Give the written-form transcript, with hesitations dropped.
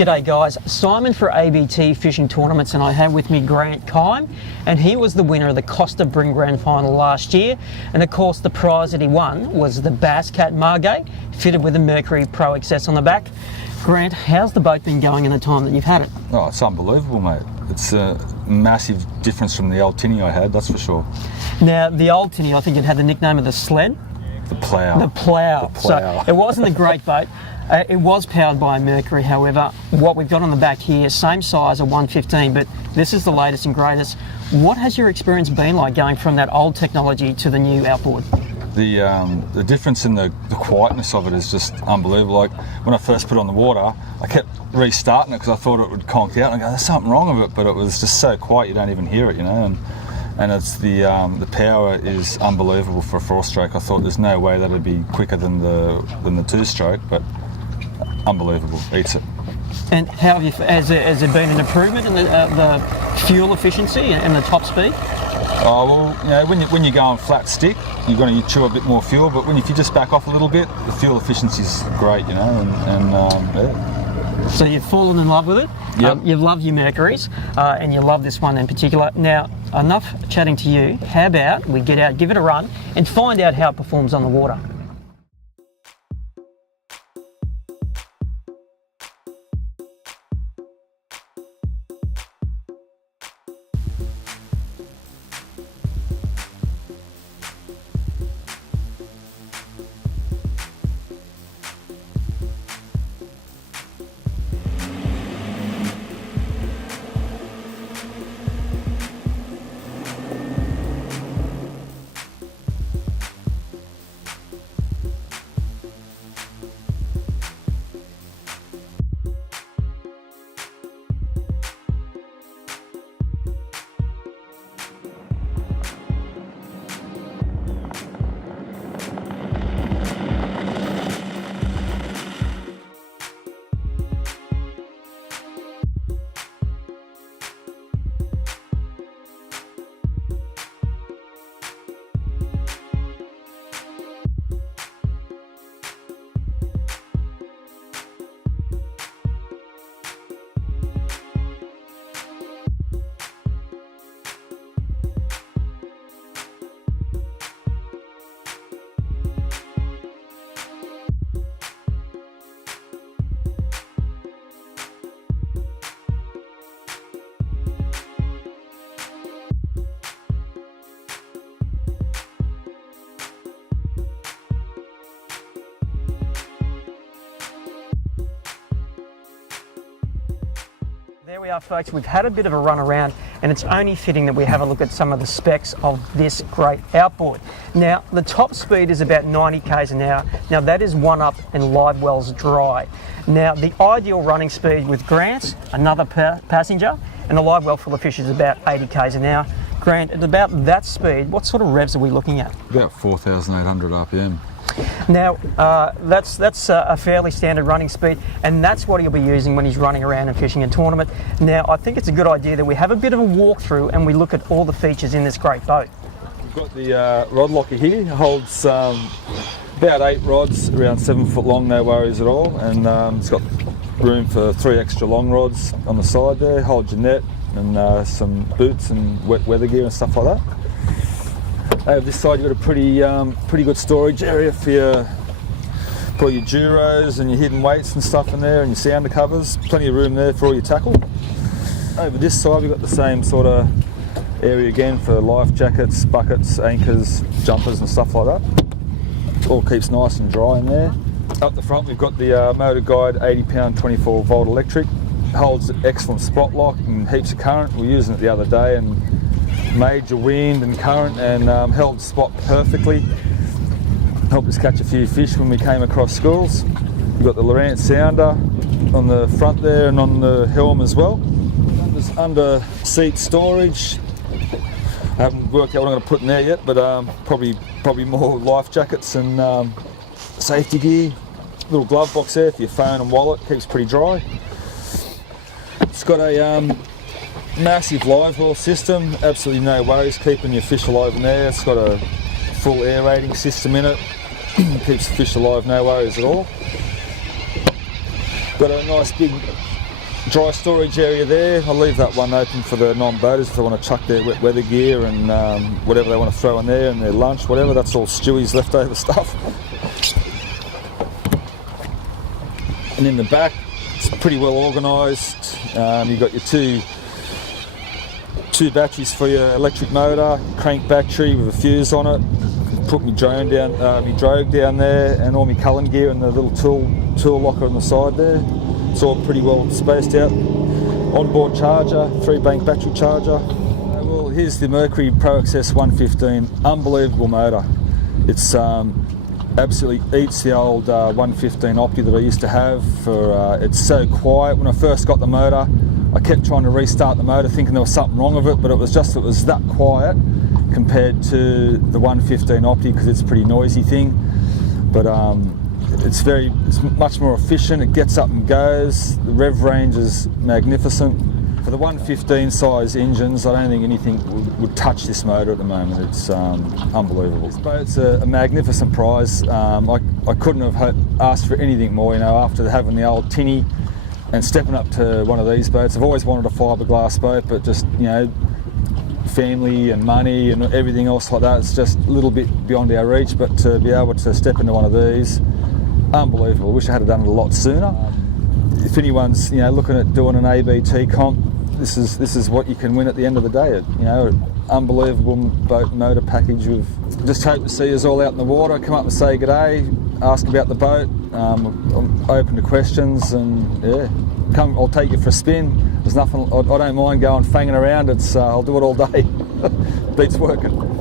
G'day guys, Simon for ABT Fishing Tournaments, and I have with me Grant Kime, and he was the winner of the Costa Bryn Grand Final last year, and of course the prize that he won was the BassCat Margay fitted with a Mercury ProXS on the back. Grant, how's the boat been going in the time that you've had it? Oh, it's unbelievable, mate. It's a massive difference from the old tinny I had, that's for sure. Now the old tinny, I think it had the nickname of the sled? The plough. The plough. The plough. So it wasn't a great boat. It was powered by a Mercury, however. What we've got on the back here, same size, a 115, but this is the latest and greatest. What has your experience been like going from that old technology to the new outboard? The difference in the quietness of it is just unbelievable. Like when I first put it on the water, I kept restarting it because I thought it would conk out, and I go, there's something wrong with it, but it was just so quiet you don't even hear it, you know. And it's the power is unbelievable for a four-stroke. I thought there's no way that it'd be quicker than the two-stroke, but unbelievable. Eats it. And how have you? Has there been an improvement in the fuel efficiency and the top speed? Oh well, you know, when you go on flat stick, you're going to chew a bit more fuel. But if you just back off a little bit, the fuel efficiency is great, you know. Yeah. So you've fallen in love with it. Yep. You've loved your Mercuries, and you love this one in particular. Now, enough chatting to you. How about we get out, give it a run, and find out how it performs on the water? There we are, folks. We've had a bit of a run around, and it's only fitting that we have a look at some of the specs of this great outboard. Now, the top speed is about 90 k's an hour. Now, that is one up and live wells dry. Now, the ideal running speed with Grant, another passenger, and a live well full of fish is about 80 k's an hour. Grant, at about that speed, what sort of revs are we looking at? About 4,800 RPM. Now, that's a fairly standard running speed, and that's what he'll be using when he's running around and fishing a tournament. Now, I think it's a good idea that we have a bit of a walkthrough and we look at all the features in this great boat. We've got the rod locker here. It holds about 8 rods, around 7 foot long, no worries at all. And it's got room for 3 extra long rods on the side there. Holds your net and some boots and wet weather gear and stuff like that. Over this side you've got a pretty good storage area for probably your duros and your hidden weights and stuff in there, and your sounder covers. Plenty of room there for all your tackle. Over this side we've got the same sort of area again for life jackets, buckets, anchors, jumpers and stuff like that. All keeps nice and dry in there. Up the front we've got the Motor Guide 80 pound 24 volt electric. Holds an excellent spot lock and heaps of current. We were using it the other day and major wind and current, and held spot perfectly. Helped us catch a few fish when we came across schools. We've got the Lowrance sounder on the front there and on the helm as well. There's under seat storage. I haven't worked out what I'm going to put in there yet, but probably more life jackets and safety gear. Little glove box there for your phone and wallet. Keeps pretty dry. It's got a massive live well system, absolutely no worries keeping your fish alive in there. It's got a full aerating system in it, keeps the fish alive, no worries at all. Got a nice big dry storage area there. I'll leave that one open for the non-boaters if they want to chuck their wet weather gear and whatever they want to throw in there and their lunch, whatever. That's all Stewie's leftover stuff. And in the back, it's pretty well organised. You've got your two batteries for your electric motor, crank battery with a fuse on it. Put my drone down, my drogue down there, and all my culling gear and the little tool locker on the side there. It's all pretty well spaced out. Onboard charger, 3-bank battery charger. Well, here's the Mercury ProXS 115. Unbelievable motor. It's absolutely eats the old 115 Opti that I used to have. It's so quiet. When I first got the motor, I kept trying to restart the motor thinking there was something wrong with it, but it was that quiet compared to the 115 Opti because it's a pretty noisy thing. But it's much more efficient. It gets up and goes. The rev range is magnificent. For the 115 size engines, I don't think anything would touch this motor at the moment. It's unbelievable. This boat's a magnificent prize. I couldn't have asked for anything more, after having the old tinny and stepping up to one of these boats. I've always wanted a fiberglass boat, but just, family and money and everything else like that, it's just a little bit beyond our reach. But to be able to step into one of these, unbelievable. Wish I had done it a lot sooner. If anyone's looking at doing an ABT comp, this is what you can win at the end of the day. Unbelievable boat motor package. Just hope to see us all out in the water. Come up and say good day, ask about the boat. I'm open to questions, and yeah, come. I'll take you for a spin. There's nothing. I don't mind going fanging around. I'll do it all day. Beats working.